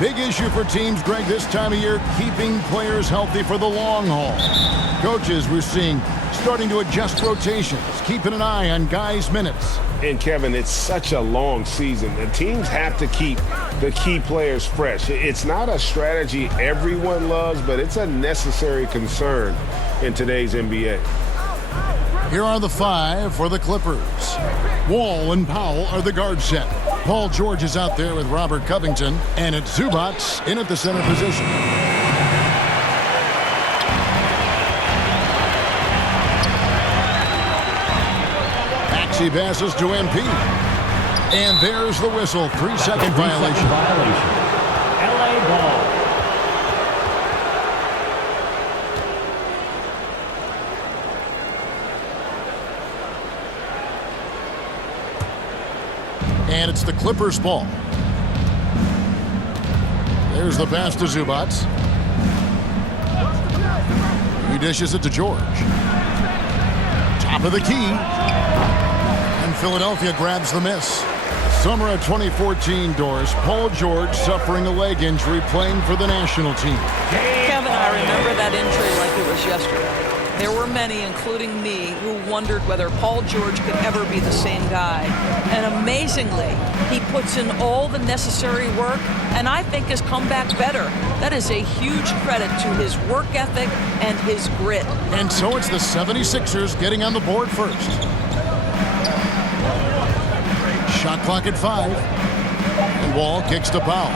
Big issue for teams, Greg, this time of year, keeping players healthy for the long haul. Coaches, we're seeing, starting to adjust rotations, keeping an eye on guys' minutes. And, Kevin, it's such a long season. The teams have to keep the key players fresh. It's not a strategy everyone loves, but it's a necessary concern in today's NBA. Here are the 5 for the Clippers. Wall and Powell are the guard set. Paul George is out there with Robert Covington, and it's Zubac in at the center position. Maxey passes to MP. And there's the whistle. 3-second violation. LA ball. And it's the Clippers' ball. There's the pass to Zubac. He dishes it to George. Top of the key. And Philadelphia grabs the miss. Summer of 2014, Doris. Paul George suffering a leg injury playing for the national team. Kevin, I remember that injury like it was yesterday. There were many, including me, who wondered whether Paul George could ever be the same guy. And amazingly, he puts in all the necessary work and I think has come back better. That is a huge credit to his work ethic and his grit. And so it's the 76ers getting on the board first. Shot clock at 5. And Wall kicks to Powell.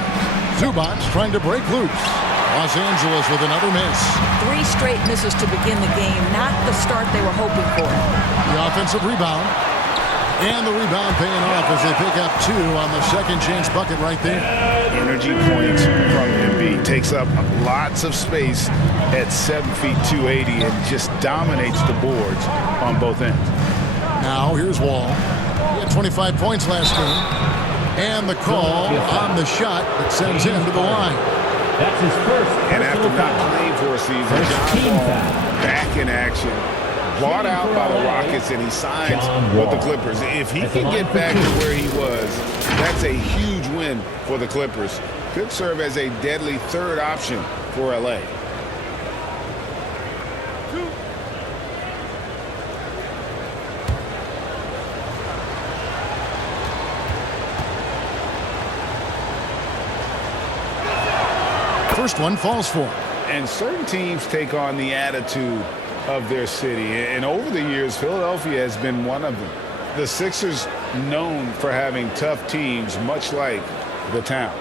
Zubac trying to break loose. Los Angeles with another miss. 3 straight misses to begin the game, not the start they were hoping for. The offensive rebound. And the rebound paying off as they pick up 2 on the second chance bucket right there. Energy points from Embiid. Takes up lots of space at 7 feet 280 and just dominates the boards on both ends. Now here's Wall. He had 25 points last game. And the call on the shot that sends him to the line. That's his first. And after not playing for a season, John Wall back in action. Bought out by the Rockets, and he signs with the Clippers. If he can get back to where he was, that's a huge win for the Clippers. Could serve as a deadly third option for LA. First one falls for him. And certain teams take on the attitude of their city. And over the years, Philadelphia has been one of them. The Sixers known for having tough teams, much like the town.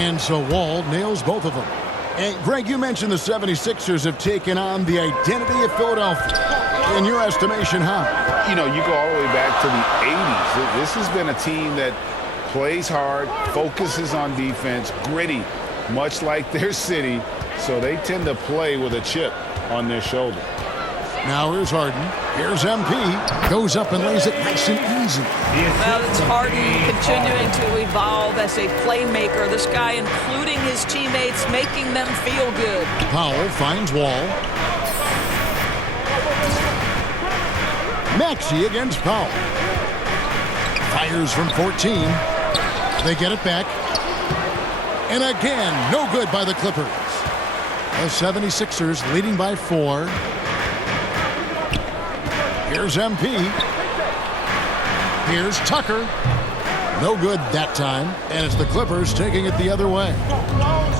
And so Wall nails both of them. And Greg, you mentioned the 76ers have taken on the identity of Philadelphia. In your estimation, how? You know, you go all the way back to the 80s. This has been a team that plays hard, focuses on defense, gritty, much like their city. So they tend to play with a chip on their shoulder. Now here's Harden. Here's MP. Goes up and lays it nice and easy. Well, it's Harden continuing to evolve as a playmaker. This guy, including his teammates, making them feel good. Powell finds Wall. Maxey against Powell. Fires from 14. They get it back. And again, no good by the Clippers. The 76ers leading by 4. Here's MP. Here's Tucker. No good that time. And it's the Clippers taking it the other way.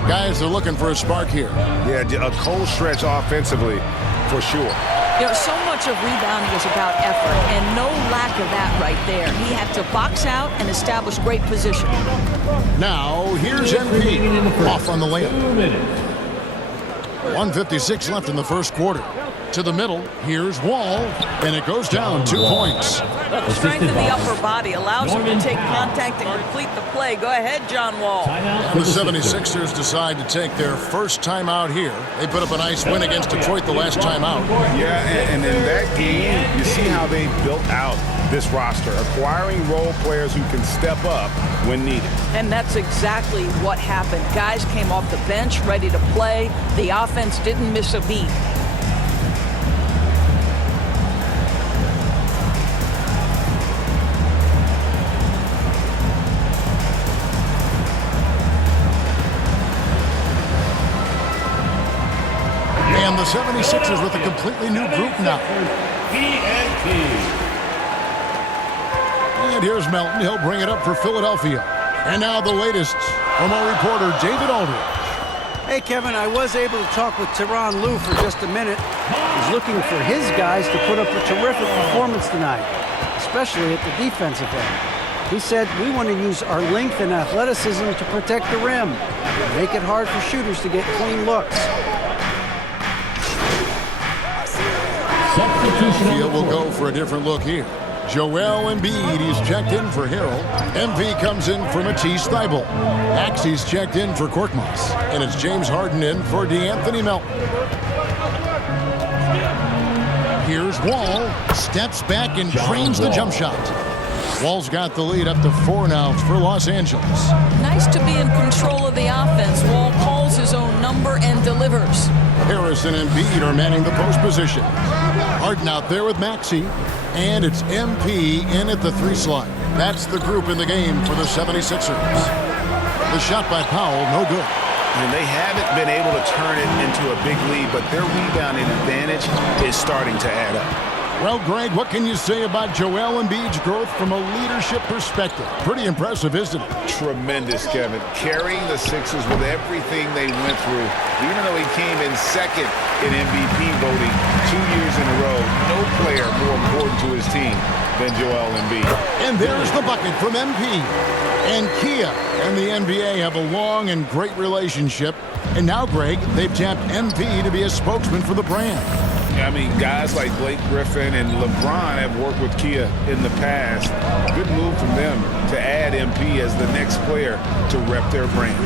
Guys, they're looking for a spark here. Yeah, a cold stretch offensively for sure. You know, so much of rebounding is about effort, and no lack of that right there. He had to box out and establish great position. Now, here's MP. Off on the layup. 1:56 left in the first quarter. To the middle, here's Wall, and it goes down 2 points. Look, strength in the upper body allows him to take contact and complete the play. Go ahead, John Wall. And the 76ers decide to take their first timeout here. They put up a nice win against Detroit the last time out. Yeah, and in that game, you see how they built out this roster, acquiring role players who can step up when needed. And that's exactly what happened. Guys came off the bench ready to play. The offense didn't miss a beat. the 76ers with a completely new group now. And here's Melton. He'll bring it up for Philadelphia. And now the latest from our reporter, David Aldridge. Hey, Kevin, I was able to talk with Tyronn Lue for just a minute. He's looking for his guys to put up a terrific performance tonight, especially at the defensive end. He said, we want to use our length and athleticism to protect the rim, make it hard for shooters to get clean looks. Field will go for a different look here. Joel Embiid, he's checked in for Harold. MP comes in for Matisse Thybulle. Maxey's checked in for Korkmaz. And it's James Harden in for DeAnthony Melton. Here's Wall. Steps back and trains the jump shot. Wall's got the lead up to 4 now for Los Angeles. Nice to be in control of the offense. Wall calls his own number and delivers. Harris and Embiid are manning the post position. Harden out there with Maxey. And it's MP in at the 3 slot. That's the group in the game for the 76ers. The shot by Powell, no good. And they haven't been able to turn it into a big lead, but their rebounding advantage is starting to add up. Well, Greg, what can you say about Joel Embiid's growth from a leadership perspective? Pretty impressive, isn't it? Tremendous, Kevin. Carrying the Sixers with everything they went through. Even though he came in second in MVP voting 2 years in a row, no player more important to his team than Joel Embiid. And there's the bucket from MP. And Kia and the NBA have a long and great relationship. And now, Greg, they've tapped MP to be a spokesman for the brand. I mean, guys like Blake Griffin and LeBron have worked with Kia in the past. Good move from them to add MP as the next player to rep their brand.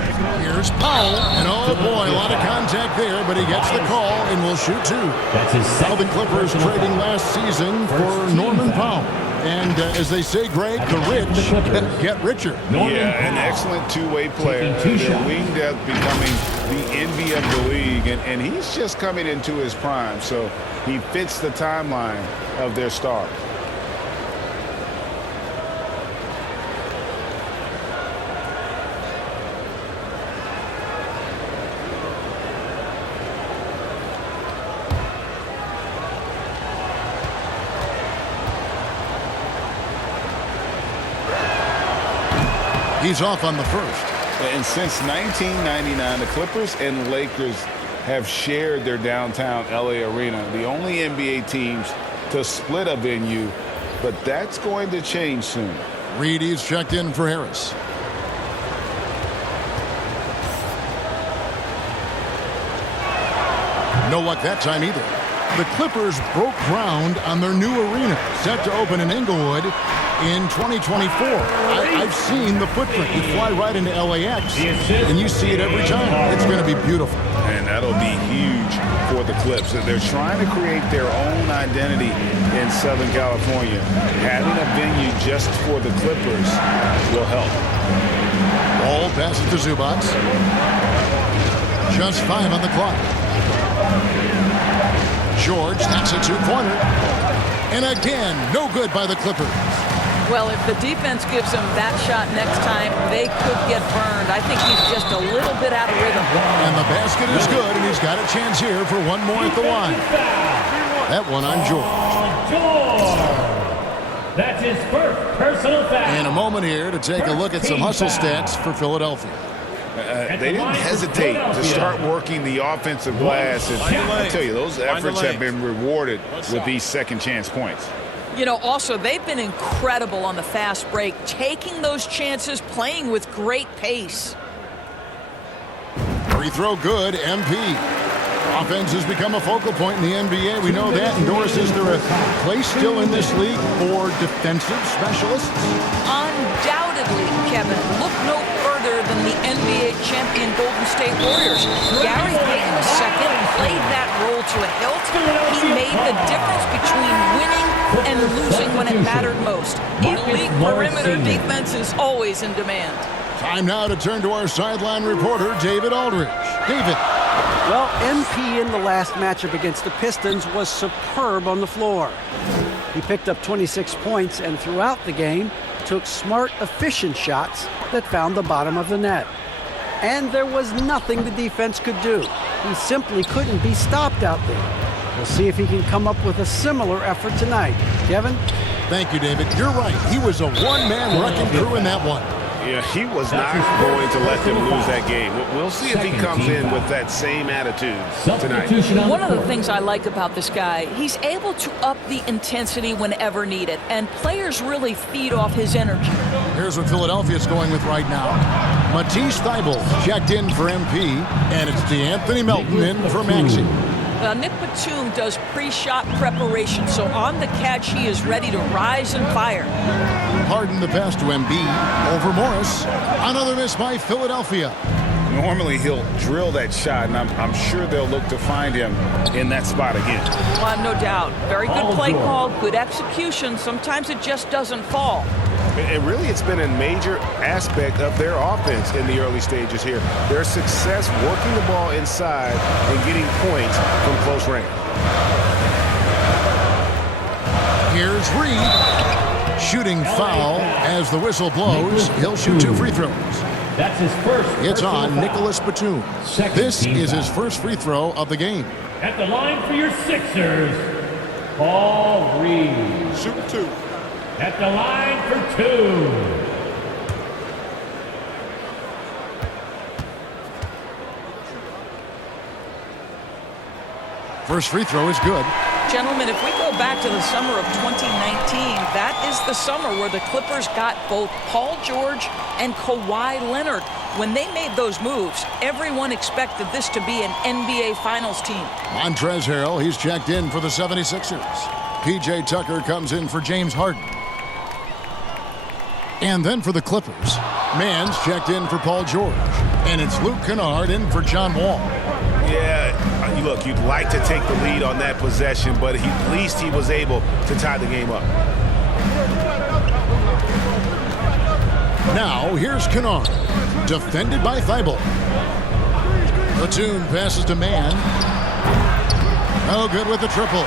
Here's Powell, and oh boy, a lot of contact there, but he gets the call and will shoot 2. That's his Now the Clippers trading last season for Norman Powell. And as they say, Greg, the rich get richer. Yeah, an excellent two-way player. Their wing depth becoming the envy of the league, and he's just coming into his prime, so he fits the timeline of their star. He's off on the first. And since 1999, the Clippers and Lakers have shared their downtown LA arena, the only NBA teams to split a venue, but that's going to change soon. Reedy's checked in for Harris. No luck that time either. The Clippers broke ground on their new arena, set to open in Inglewood in 2024. I've seen the footprint. You fly right into LAX, and you see it every time. It's going to be beautiful. And that'll be huge for the Clips. They're trying to create their own identity in Southern California. Having a venue just for the Clippers will help. Ball passes to Zubac. Just 5 on the clock. George, that's a 2-pointer. And again, no good by the Clippers. Well, if the defense gives him that shot next time, they could get burned. I think he's just a little bit out of rhythm. And the basket is good, and he's got a chance here for one more at the line. That one on George. That's his first personal foul. And a moment here to take a look at some hustle stats for Philadelphia. They didn't hesitate to start working the offensive glass. And I tell you, those efforts have been rewarded with these second chance points. You know, also, they've been incredible on the fast break, taking those chances, playing with great pace. Free throw good, MP. Offense has become a focal point in the NBA. We know that. And Doris, is there a place still in this league for defensive specialists? Undoubtedly, Kevin. Look no further than the NBA champion Golden State Warriors. Gary Payton II played that role to a hilt. He made the difference between winning and losing when it mattered most. Elite perimeter defense is always in demand. Time now to turn to our sideline reporter, David Aldridge. David. Well, MP in the last matchup against the Pistons was superb on the floor. He picked up 26 points and throughout the game took smart, efficient shots that found the bottom of the net. And there was nothing the defense could do. He simply couldn't be stopped out there. We'll see if he can come up with a similar effort tonight. Kevin? Thank you, David. You're right. He was a one-man wrecking crew in that one. Yeah, he was not going to let them lose that game. We'll see if he comes in with that same attitude tonight. One of the things I like about this guy, he's able to up the intensity whenever needed, and players really feed off his energy. Here's what Philadelphia's going with right now. Matisse Thybulle checked in for MP, and it's DeAnthony Melton in for Maxey. Nick Batum does pre-shot preparation, so on the catch he is ready to rise and fire. Harden the pass to Embiid over Morris. Another miss by Philadelphia. Normally he'll drill that shot, and I'm sure they'll look to find him in that spot again. Well, no doubt. Very good play call, good execution. Sometimes it just doesn't fall. And really, it's been a major aspect of their offense in the early stages here. Their success working the ball inside and getting points from close range. Here's Reed. Shooting foul as the whistle blows. He'll shoot 2 free throws. That's his first. It's on Nicholas Batum. This is his first free throw of the game. At the line for your Sixers, Paul Reed. Shooting 2. At the line for 2. First free throw is good. Gentlemen, if we go back to the summer of 2019, that is the summer where the Clippers got both Paul George and Kawhi Leonard. When they made those moves, everyone expected this to be an NBA Finals team. Montrezl Harrell, he's checked in for the 76ers. P.J. Tucker comes in for James Harden. And then for the Clippers, Mans checked in for Paul George. And it's Luke Kennard in for John Wall. Yeah, look, you'd like to take the lead on that possession, but at least he was able to tie the game up. Now, here's Kennard, defended by Thybulle. Batum passes to Mann. No good with the triple.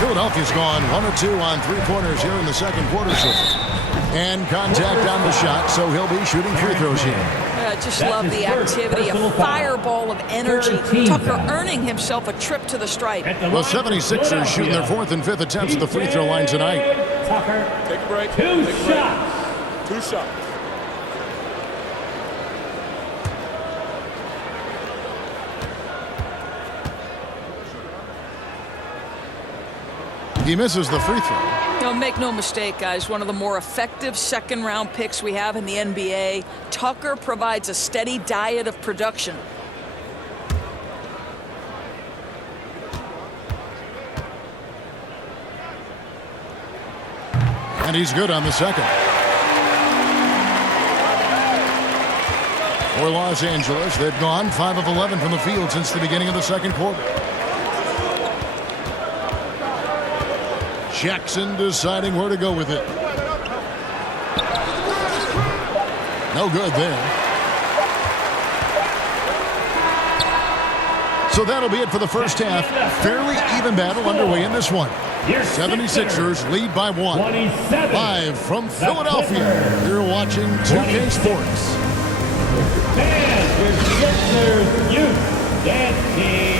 Philadelphia's gone 1 or 2 on 3-pointers here in the second quarter so far. And contact on the shot, so he'll be shooting free throws here. I just love the activity, a fireball of energy. Tucker earning himself a trip to the stripe. The 76ers shooting their 4th and 5th attempts at the free throw line tonight. Tucker, Take a break. 2 shots. 2 shots. He misses the free throw. Make no mistake, guys, one of the more effective second-round picks we have in the NBA. Tucker provides a steady diet of production. And he's good on the second. For Los Angeles, they've gone 5 of 11 from the field since the beginning of the second quarter. Jackson deciding where to go with it. No good there. So that'll be it for the first half. Fairly even battle underway in this one. 76ers lead by 1. Live from Philadelphia, you're watching 2K Sports. And your Sixers Youth Dance Team.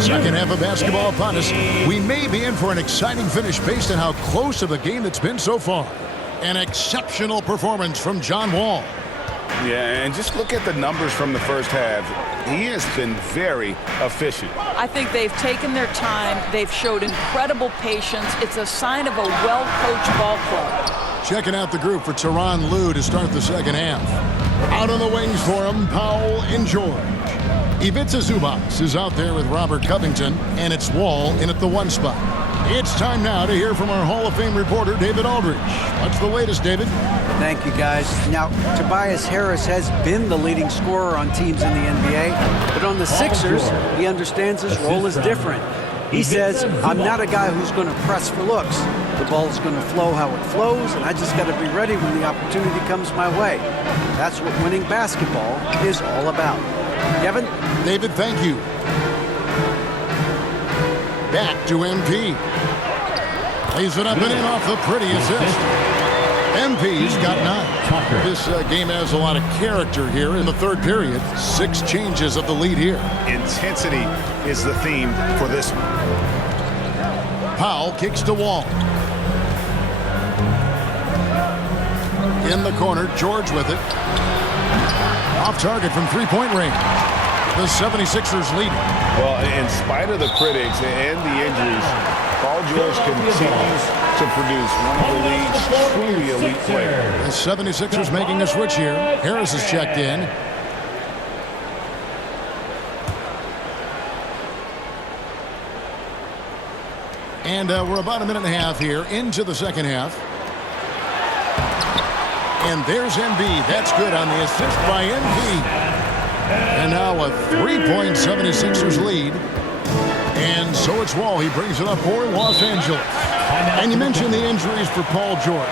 Second half of basketball upon us. We may be in for an exciting finish based on how close of a game it's been so far. An exceptional performance from John Wall. Yeah, and just look at the numbers from the first half. He has been very efficient. I think they've taken their time. They've showed incredible patience. It's a sign of a well-coached ball club. Checking out the group for Tyronn Lue to start the second half. Out on the wings for him, Powell and George. Ivica Zubac is out there with Robert Covington, and it's Wall in at the 1 spot. It's time now to hear from our Hall of Fame reporter, David Aldridge. What's the latest, David? Thank you, guys. Now, Tobias Harris has been the leading scorer on teams in the NBA, but on the Sixers, he understands his role is different. He says, I'm not a guy who's going to press for looks. The ball's going to flow how it flows, and I just got to be ready when the opportunity comes my way. That's what winning basketball is all about. Kevin? David, thank you. Back to MP. Lays it up and in off the pretty assist. MP's got 9. This game has a lot of character here in the third period. 6 changes of the lead here. Intensity is the theme for this one. Powell kicks to Wall. In the corner, George with it. Off target from three-point range. The 76ers lead. Well, in spite of the critics and the injuries, Paul George continues to produce one of the league's truly elite players. The 76ers making a switch here. Harris is checked in. And we're about a minute and a half here into the second half. And there's Embiid. That's good on the assist by Embiid. And now a 3-point 76ers lead. And so it's Wall. He brings it up for Los Angeles. And you mentioned the injuries for Paul George.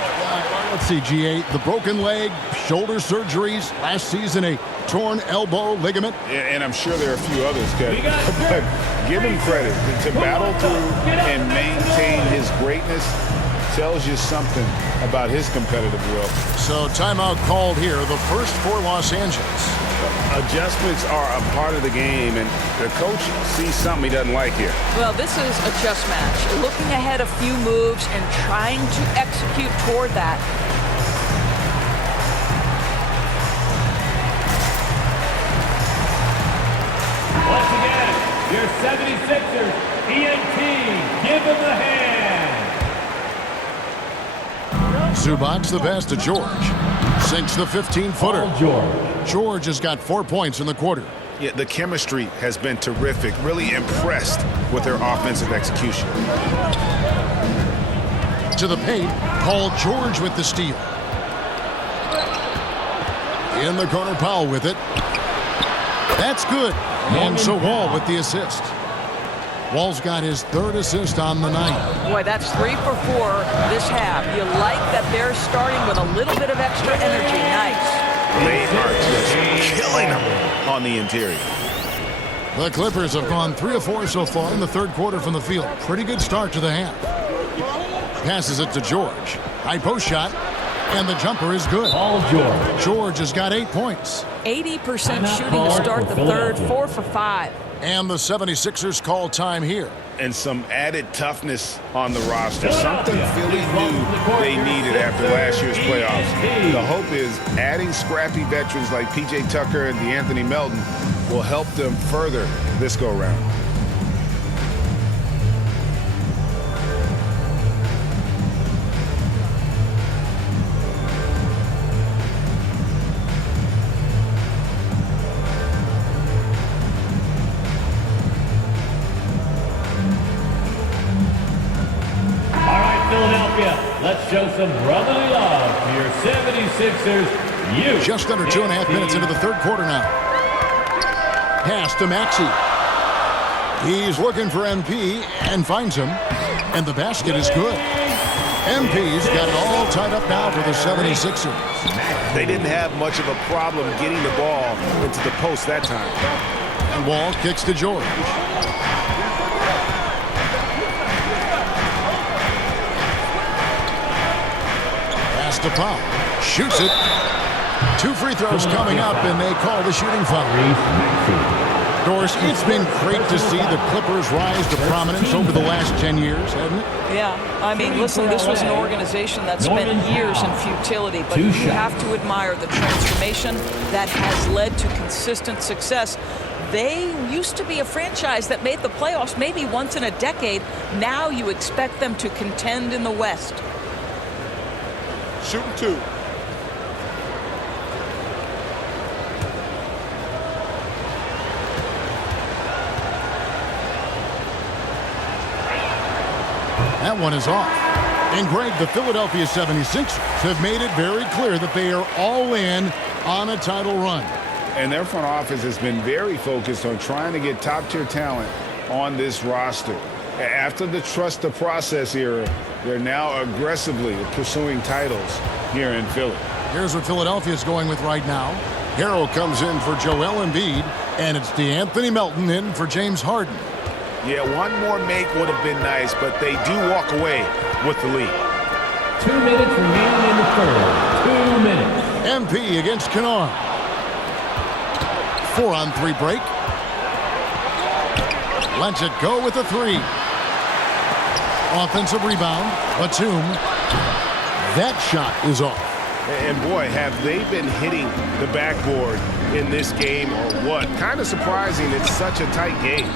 Let's see, G8. The broken leg, shoulder surgeries. Last season, a torn elbow ligament. And I'm sure there are a few others, Kevin. But give him credit. To battle through and maintain his greatness tells you something about his competitive will. So timeout called here, the first for Los Angeles. Adjustments are a part of the game, and the coach sees something he doesn't like here. Well, this is a chess match. Looking ahead a few moves and trying to execute toward that. Once again, your 76ers, ENT, give him a hand. Zubac the pass to George. Sinks the 15-footer. George has got 4 points in the quarter. Yeah, the chemistry has been terrific. Really impressed with their offensive execution. To the paint, Paul George with the steal. In the corner, Powell with it. That's good. And so Wall with the assist. Wall's got his 3rd assist on the night. Boy, that's 3 for 4 this half. You like that they're starting with a little bit of extra energy. Nice. They are just killing them on the interior. The Clippers have gone 3 of 4 so far in the third quarter from the field. Pretty good start to the half. Passes it to George. High post shot. And the jumper is good. Paul George. George has got 8 points. 80% shooting to start the third, 4 for 5. And the 76ers call time here. And some added toughness on the roster. Something Philly knew they needed after last year's playoffs. The hope is adding scrappy veterans like P.J. Tucker and DeAnthony Melton will help them further this go-round. Let's show some brotherly love to your 76ers. Just under 2.5 minutes into the third quarter now. Pass to Maxey. He's looking for MP and finds him. And the basket is good. MP's got it all tied up now for the 76ers. They didn't have much of a problem getting the ball into the post that time. And Wall kicks to George. To Powell. Shoots it. 2 free throws coming up, and they call the shooting foul. Doris, it's been great to see the Clippers rise to prominence over the last 10 years, hasn't it? Yeah, I mean, listen, this was an organization that spent years in futility, but you have to admire the transformation that has led to consistent success. They used to be a franchise that made the playoffs maybe once in a decade. Now you expect them to contend in the West. Shooting 2. That one is off. And Greg, the Philadelphia 76ers have made it very clear that they are all in on a title run. And their front office has been very focused on trying to get top-tier talent on this roster. After the trust the process era, they're now aggressively pursuing titles here in Philly. Here's what Philadelphia is going with right now. Harrell comes in for Joel Embiid, and it's DeAnthony Melton in for James Harden. Yeah, one more make would have been nice, but they do walk away with the lead. 2 minutes remaining in the third. 2 minutes. MP against Kennard. 4-on-3 break. Lets it go with a 3. Offensive rebound. Batum. That shot is off. And boy, have they been hitting the backboard in this game or what? Kind of surprising it's such a tight game.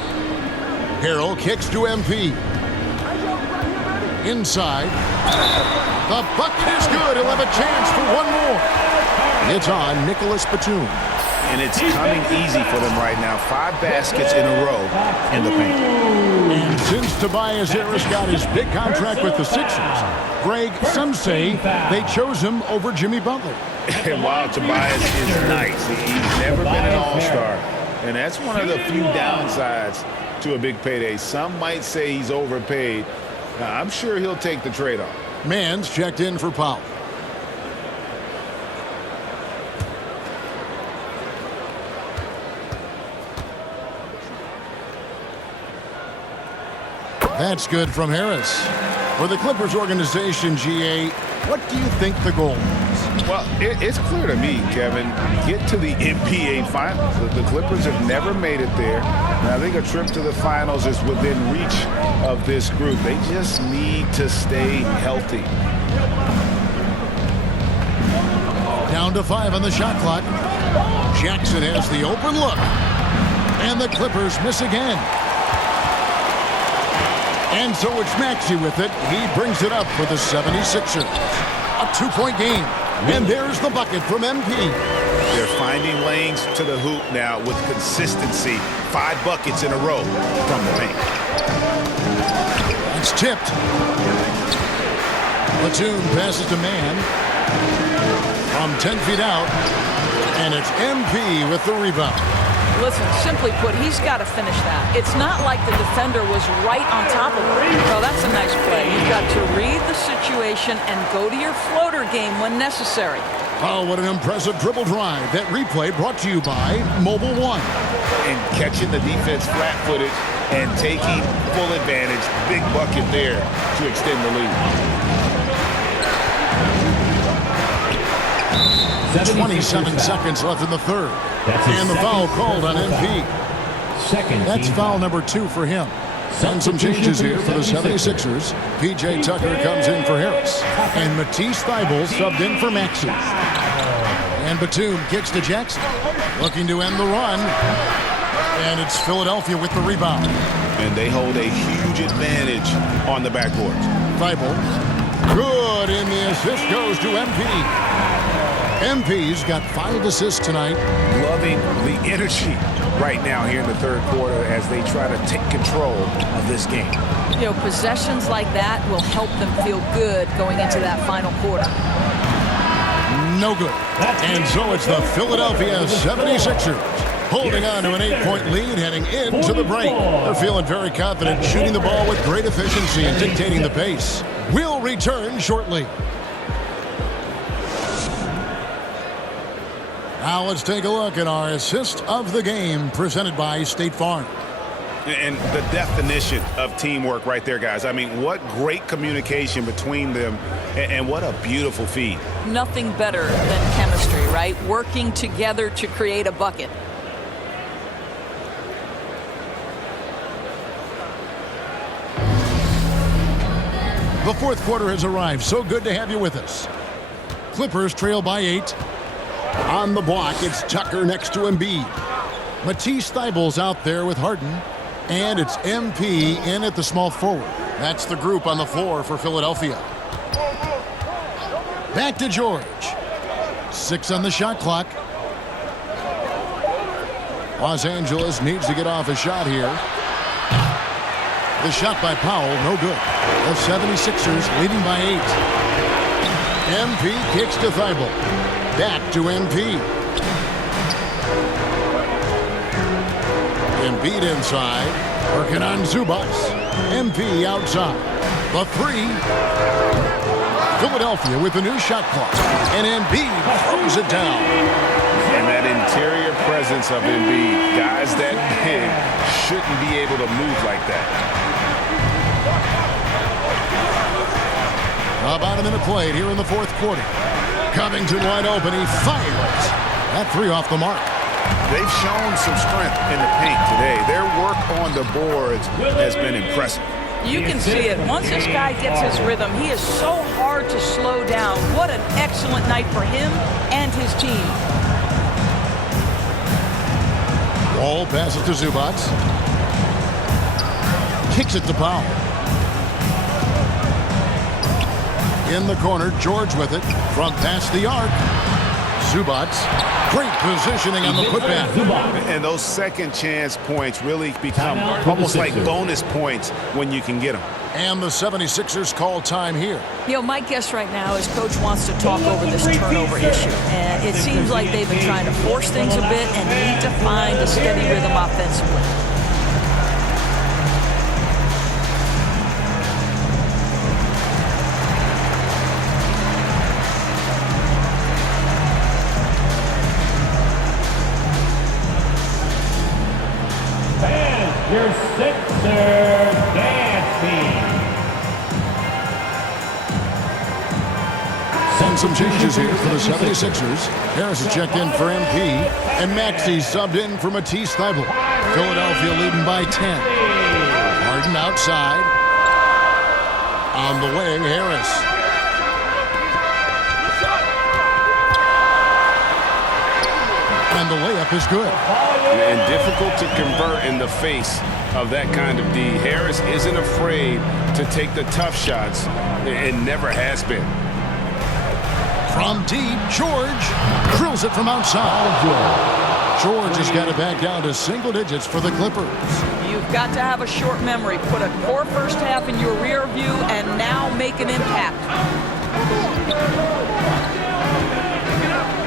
Harrell kicks to MP. Inside. The bucket is good. He'll have a chance for one more. It's on Nicholas Batum. And it's coming easy for them right now. 5 baskets in a row in the paint. And since Tobias Harris got his big contract with the Sixers, Greg, some say they chose him over Jimmy Butler. And while Tobias is nice, he's never been an all-star. And that's one of the few downsides to a big payday. Some might say he's overpaid. Now, I'm sure he'll take the trade-off. Mans checked in for Powell. That's good from Harris. For the Clippers organization, GA, what do you think the goal is? Well, it's clear to me, Kevin, get to the NBA Finals. The Clippers have never made it there. And I think a trip to the Finals is within reach of this group. They just need to stay healthy. Down to 5 on the shot clock. Jackson has the open look. And the Clippers miss again. And so it's Maxey with it. He brings it up for the 76ers. A 2-point game. And there's the bucket from MP. They're finding lanes to the hoop now with consistency. 5 buckets in a row from the paint. It's tipped. Batum passes to Man. From 10 feet out. And it's MP with the rebound. Listen, simply put, he's got to finish that. It's not like the defender was right on top of him. So that's a nice play. You've got to read the situation and go to your floater game when necessary. Oh, what an impressive dribble drive. That replay brought to you by Mobile One. And catching the defense flat-footed and taking full advantage. Big bucket there to extend the lead. 27 seconds left in the third. And the foul called on MP. That's foul number 2 for him. And some changes here for the 76ers. P.J. Tucker comes in for Harris. And Matisse Thybulle subbed in for Maxey. And Batum kicks to Jackson. Looking to end the run. And it's Philadelphia with the rebound. And they hold a huge advantage on the backboard. Thybulle. Good, and the assist goes to MP. MP's got 5 assists tonight. Loving the energy right now here in the third quarter as they try to take control of this game. You know, possessions like that will help them feel good going into that final quarter. No good. And so it's the Philadelphia 76ers holding on to an 8-point lead heading into the break. They're feeling very confident, shooting the ball with great efficiency and dictating the pace. We'll return shortly. Now let's take a look at our assist of the game presented by State Farm. And the definition of teamwork right there, guys. I mean, what great communication between them and what a beautiful feed. Nothing better than chemistry, right? Working together to create a bucket. The fourth quarter has arrived. So good to have you with us. Clippers trail by 8. On the block, it's Tucker next to Embiid. Matisse Thybulle's out there with Harden. And it's MP in at the small forward. That's the group on the floor for Philadelphia. Back to George. 6 on the shot clock. Los Angeles needs to get off a shot here. The shot by Powell, no good. The 76ers leading by 8. MP kicks to Thibault. Back to MP. Embiid inside. Working on Zubac. MP outside. The 3. Philadelphia with the new shot clock. And Embiid throws it down. And that interior presence of Embiid, guys that big shouldn't be able to move like that. About a minute played here in the fourth quarter. Covington wide open. He fires. That 3 off the mark. They've shown some strength in the paint today. Their work on the boards has been impressive. You can see it. Once this guy gets his rhythm, he is so hard to slow down. What an excellent night for him and his team. Wall passes to Zubac. Kicks it to Powell. In the corner, George with it. From past the arc. Zubac. Great positioning on the putback. And those second chance points really become almost like bonus points when you can get them. And the 76ers call time here. You know, my guess right now is Coach wants to talk over this turnover issue. And it seems like they've been trying to force things a bit and need to find a steady rhythm offensively. Your Sixers dance team. And some changes here for the 76ers. Harris is checked in for MP, and Maxey subbed in for Matisse Thybulle. Philadelphia leading by 10. Harden outside. On the wing, Harris. And the layup is good. And difficult to convert in the face of that kind of D. Harris isn't afraid to take the tough shots and never has been. From deep, George drills it from outside. George has got it back down to single digits for the Clippers. You've got to have a short memory. Put a poor first half in your rear view and now make an impact.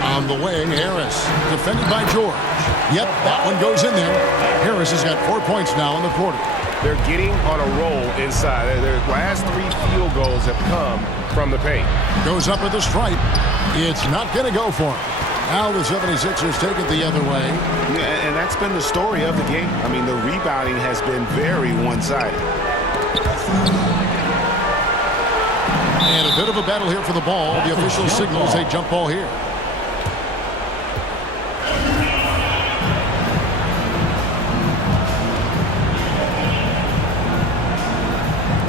On the wing, Harris, defended by George. Yep, that one goes in there. Harris has got 4 points now in the quarter. They're getting on a roll inside. Their last 3 field goals have come from the paint. Goes up with a stripe. It's not going to go for him. Now the 76ers take it the other way. Yeah, and that's been the story of the game. I mean, the rebounding has been very one-sided. And a bit of a battle here for the ball. The official signals a jump ball here.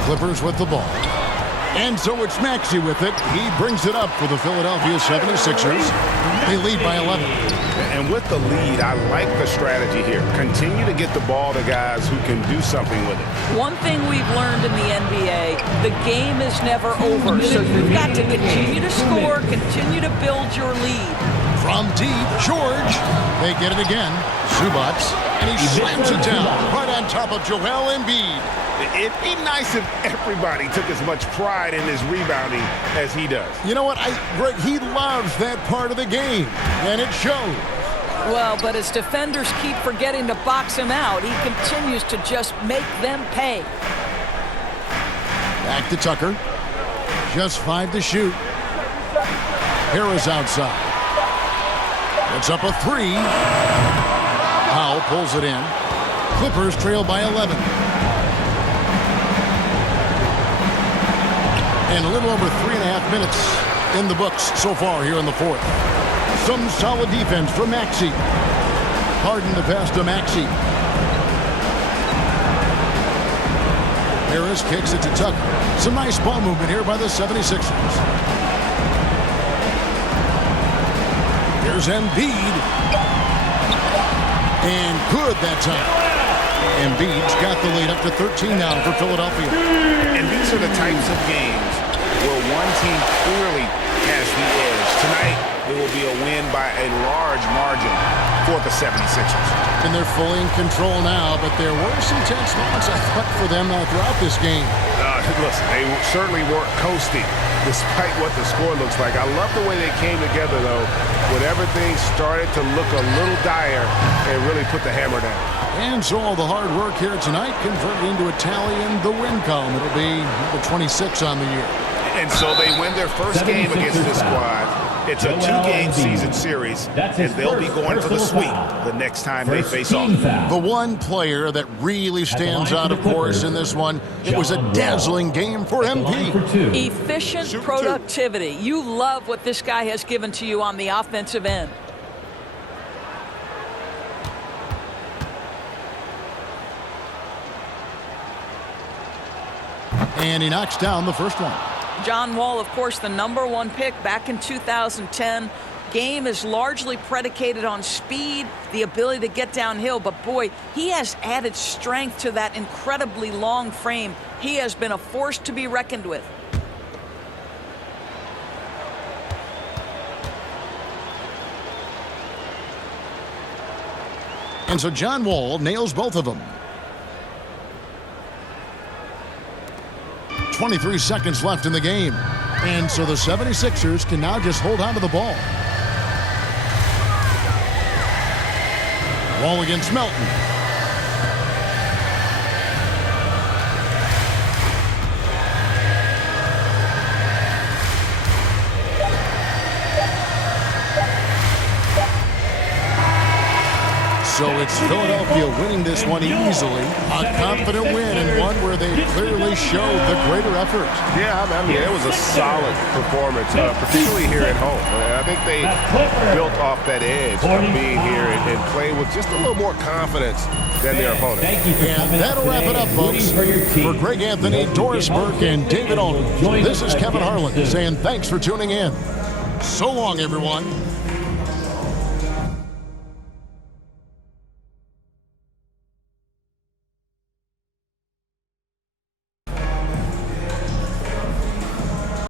Clippers with the ball. And so it's Maxey with it. He brings it up for the Philadelphia 76ers. They lead by 11. And with the lead, I like the strategy here. Continue to get the ball to guys who can do something with it. One thing we've learned in the NBA, the game is never over. So you've got to continue to score, continue to build your lead. From deep, George. They get it again. Zubac. And he slams it down right on top of Joel Embiid. It'd be nice if everybody took as much pride in his rebounding as he does. You know what? Greg, he loves that part of the game, and it shows. Well, but as defenders keep forgetting to box him out, he continues to just make them pay. Back to Tucker. Just 5 to shoot. Harris outside. It's up a 3. Powell pulls it in. Clippers trail by 11. And a little over 3.5 minutes in the books so far here in the fourth. Some solid defense from Maxey. Harden the pass to Maxey. Harris kicks it to Tucker. Some nice ball movement here by the 76ers. Here's Embiid. And good that time. Embiid's got the lead up to 13 now for Philadelphia. And these are the types of games where one team clearly has the edge. Tonight, it will be a win by a large margin. for the 76ers. And they're fully in control now, but there were some tense moments, I thought, for them throughout this game. Listen, they certainly weren't coasting despite what the score looks like. I love the way they came together, though, when everything started to look a little dire and really put the hammer down. And so all the hard work here tonight converted into a tally in the win column. It'll be number 26 on the year. And so they win their first game against this squad. It's a two-game season series, and they'll be going for the sweep the next time they face off. The one player that really stands out, of course, in this one, it was a dazzling game for MP. Efficient productivity. You love what this guy has given to you on the offensive end. And he knocks down the first one. John Wall, of course, the #1 pick back in 2010. Game is largely predicated on speed, the ability to get downhill, but boy, he has added strength to that incredibly long frame. He has been a force to be reckoned with. And so John Wall nails both of them. 23 seconds left in the game. And so the 76ers can now just hold on to the ball. Wall against Melton. So it's Philadelphia winning this one easily. A confident win and one where they clearly showed the greater effort. Yeah, I mean, it was a solid performance, particularly here at home. I think they built off that edge of being here and playing with just a little more confidence than their opponent. And that'll wrap it up, folks. For Greg Anthony, Doris Burke, and David Aldridge, this is Kevin Harlan saying thanks for tuning in. So long, everyone.